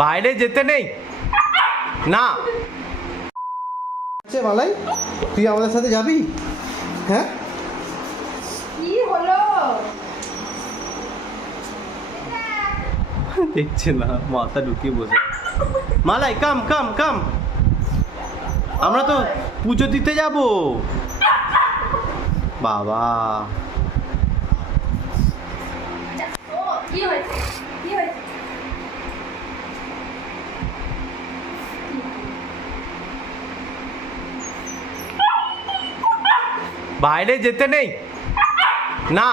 বাইরে যেতে নেই। না। আচ্ছা মালাই তুই আমাদের সাথে যাবি? হ্যাঁ? কি হলো? দেখছে না মাথা ঢুকিয়ে বসে মালাই কাম কাম কাম। আমরা তো পুজো দিতে যাব। বাবা। কি হয়েছে কি হয়েছে বাইরে যেতে নেই। না।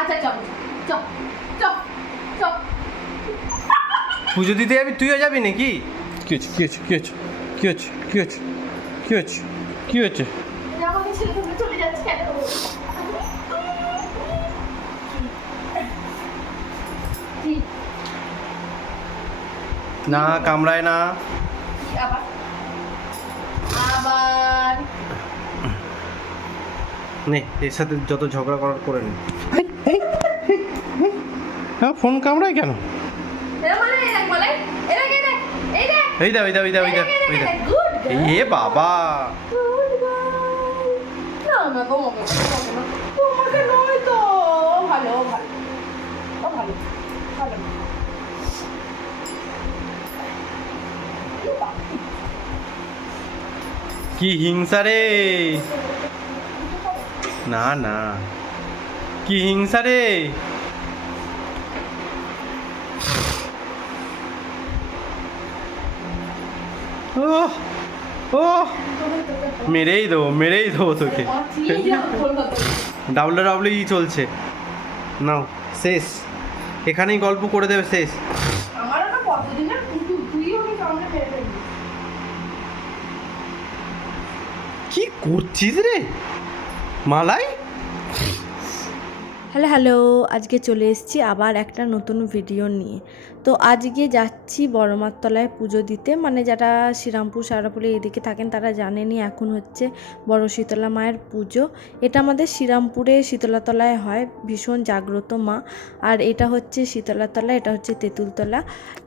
আচ্ছা চল চল চল চল পুজো দিতে যাবি? তুইও যাবি নাকি? কি হচ্ছে কি হচ্ছে কি হচ্ছে কি হচ্ছে কি হচ্ছে কি হচ্ছে কি হচ্ছে আমাকে ছেড়ে তুমি চলে যাচ্ছে কেন? কি না কামড়ায় না। নে এর সাথে যত ঝগড়া করার করে নে। হ্যাঁ ফোন কামড়ায় কেন? মানে এই দেখ। বলে এই দেখ এই দেখ এই দেখ এই গুড এ বাবা। কি হিংসা রে? না না। কি হিংসা রে? ওহ ওহ। মেরেই দেবো মেরেই দেবো তোকে। ডাব্লিউ ডাব্লিউ ই চলছে। নাও শেষ। এখানেই গল্প করে দেবে শেষ। কি করছিস রে? মালাই হ্যালো হ্যালো, আজকে চলে এসেছি আবার একটা নতুন ভিডিও নিয়ে। তো আজকে যাচ্ছি তলায় পুজো দিতে। মানে যারা শ্রীরামপুর সারাপুরে এদিকে থাকেন তারা জানেনি এখন হচ্ছে বড় শীতলা মায়ের পুজো। এটা আমাদের শ্রীরামপুরে শীতলাতলায় হয়, ভীষণ জাগ্রত মা। আর এটা হচ্ছে শীতলাতলা, এটা হচ্ছে তেঁতুলতলা।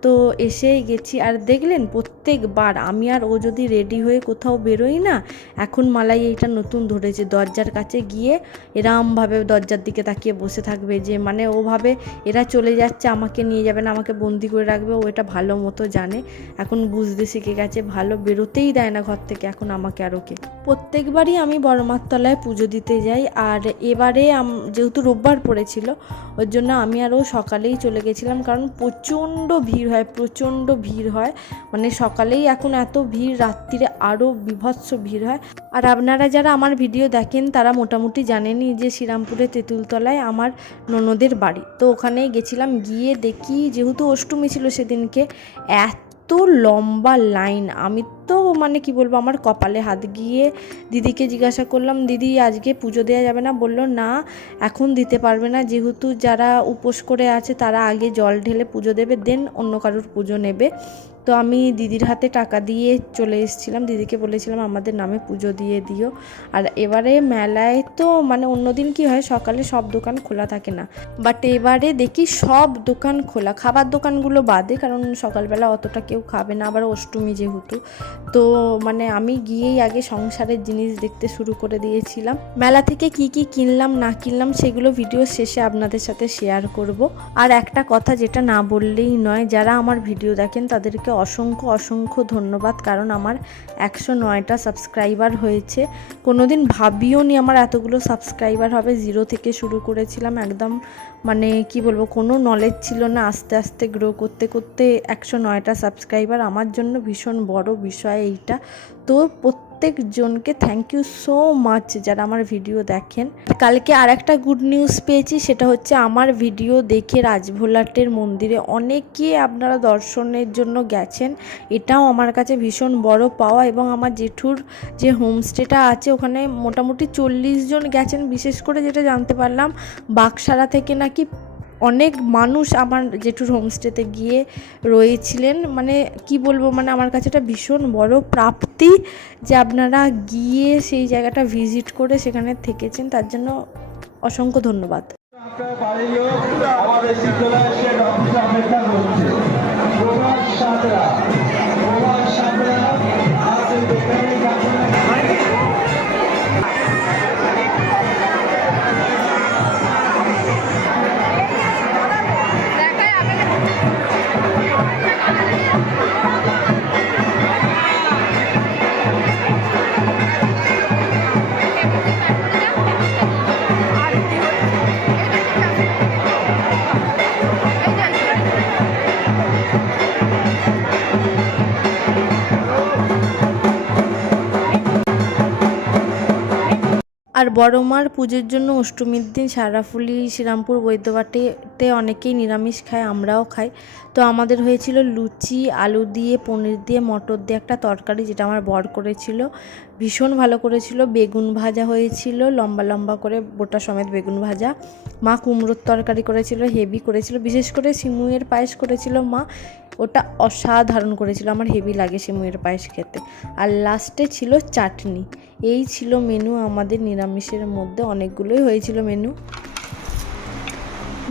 তো এসেই গেছি। আর দেখলেন প্রত্যেকবার আমি আর ও যদি রেডি হয়ে কোথাও বেরোই না, এখন মালাই এইটা নতুন ধরেছে। দরজার কাছে গিয়ে এরামভাবে দরজার দিকে তাকিয়ে বসে থাকবে যে মানে ওভাবে এরা চলে যাচ্ছে, আমাকে নিয়ে যাবে না, আমাকে বন্দি করে রাখবে, ও এটা ভালো মতো জানে। এখন বুঝতে শিখে গেছে, ভালো বেরোতেই দেয় না ঘর থেকে, এখন আমাকে আর ওকে। প্রত্যেকবারই আমি বড়মার তলায় পুজো দিতে যাই, আর এবারে যেহেতু রোববার পড়েছিল, ওর জন্য আমি আর ও সকালেই চলে গেছিলাম, কারণ প্রচণ্ড ভিড় হয়, প্রচণ্ড ভিড় হয়। মানে সকালেই এখন এত ভিড়, রাত্রিরে আরও বিভৎস ভিড় হয়। আর আপনারা যারা আমার ভিডিও দেখেন, তারা মোটামুটি জানেনই যে শ্রীরামপুরে তেঁতুলতলায় আমার ননদের বাড়ি। তো ওখানে গেছিলাম। গিয়ে দেখি যেহেতু অষ্টমী ছিল সেদিনকে এত লম্বা লাইন। আমি তো মানে কি বলব, আমার কপালে হাত গিয়ে দিদিকে জিজ্ঞাসা করলাম, দিদি, আজকে পুজো দেওয়া যাবে না? বলল, না, এখন দিতে পারবে না। যেহেতু যারা উপোস করে আছে তারা আগে জল ঢেলে পুজো দেবে, দেন অন্য কারোর পুজো নেবে। তো আমি দিদির হাতে টাকা দিয়ে চলে এসেছিলাম। দিদিকে বলেছিলাম, আমাদের নামে পুজো দিয়ে দিও। আর এবারে মেলায় তো মানে অন্যদিন কি হয়, সকালে সব দোকান খোলা থাকে না। বাট এবারে দেখি সব দোকান খোলা। খাবার দোকানগুলো বাদে, কারণ সকালবেলা অতটা কেউ খাবে না, আবার অষ্টমী যেহেতু। তো মানে আমি গিয়েই আগে সংসারের জিনিস দেখতে শুরু করে দিয়েছিলাম। মেলা থেকে কি কি কিনলাম, না কিনলাম, সেগুলো ভিডিও শেষে আপনাদের সাথে শেয়ার করব। আর একটা কথা যেটা না বললেই নয়, যারা আমার ভিডিও দেখেন, তাদেরকে অসংখ্য অসংখ্য ধন্যবাদ, কারণ আমার একশো নয়টা সাবস্ক্রাইবার হয়েছে। কোনো দিন ভাবিও নি আমার এতগুলো সাবস্ক্রাইবার হবে জিরো থেকে শুরু করেছিলাম, একদম মানে কি বলব, কোনো নলেজ ছিল না, আস্তে আস্তে গ্রো করতে করতে একশো নয়টা সাবস্ক্রাইবার আমার জন্য ভীষণ বড় বিষয় এইটা। তো প্রত্যেকজনকে থ্যাংক ইউ সো মাচ যারা আমার ভিডিও দেখেন। কালকে আর একটা গুড নিউজ পেয়েছি, সেটা হচ্ছে আমার ভিডিও দেখে রাজভোলাটের মন্দিরে অনেকে আপনারা দর্শনের জন্য গেছেন, এটাও আমার কাছে ভীষণ বড় পাওয়া এবং আমার জেঠুর যে হোমস্টেটা আছে, ওখানে মোটামুটি চল্লিশ জন গেছেন, বিশেষ করে যেটা জানতে পারলাম বাক্সারা থেকে নাকি অনেক মানুষ আমার জেঠুর হোমস্টেতে গিয়ে রয়েছিলেন। মানে কি বলব মানে আমার কাছে এটা ভীষণ বড় প্রাপ্তি যে আপনারা গিয়ে সেই জায়গাটা ভিজিট করে সেখানে থেকেছেন তার জন্য অসংখ্য ধন্যবাদ। আর বড় মার পুজোর জন্য অষ্টমীর দিন সারাফুলি শ্রীরামপুর বৈদ্যবাটিতে অনেকেই নিরামিষ খায়, আমরাও খাই। তো আমাদের হয়েছিল লুচি, আলু দিয়ে, পনির দিয়ে, মটর দিয়ে একটা তরকারি যেটা আমার বর করেছিল। ভীষণ ভালো করেছিল। বেগুন ভাজা হয়েছিল, লম্বা লম্বা করে বোটা সমেত বেগুন ভাজা। মা কুমড়োর তরকারি করেছিল, হেভি করেছিল। বিশেষ করে সিমুয়ের পায়েস করেছিল মা। ওটা অসাধারণ করেছিল। আমার হেভি লাগে সিমুয়ের পায়েস খেতে। আর লাস্টে ছিল চাটনি। এই ছিল মেনু আমাদের নিরামিষের মধ্যে অনেকগুলোই হয়েছিল মেনু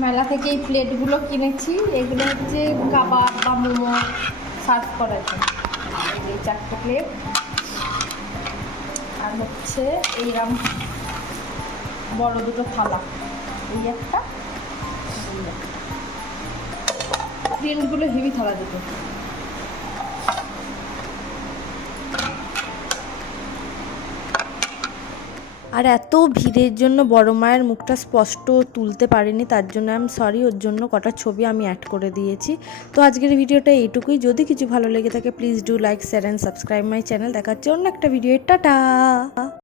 মেলা থেকে এই প্লেটগুলো কিনেছি। এগুলো হচ্ছে কাবাব বা মোমো সার্ভ করার জন্য। এই চারটে প্লেট। আর হচ্ছে এইরকম বড় দুটো থালা। এই একটা। প্লেটগুলো হেভি থালা দুটো। আর এত ভিড়ের জন্য বড় মায়ের মুখটা স্পষ্ট তুলতে পারিনি, তার জন্য আই এম সরি ওর জন্য কটা ছবি আমি অ্যাড করে দিয়েছি। তো আজকের ভিডিওটা এইটুকুই। যদি কিছু ভালো লেগে থাকে please do like share and subscribe my channel দেখা হচ্ছে অন্য একটা ভিডিও টাটা!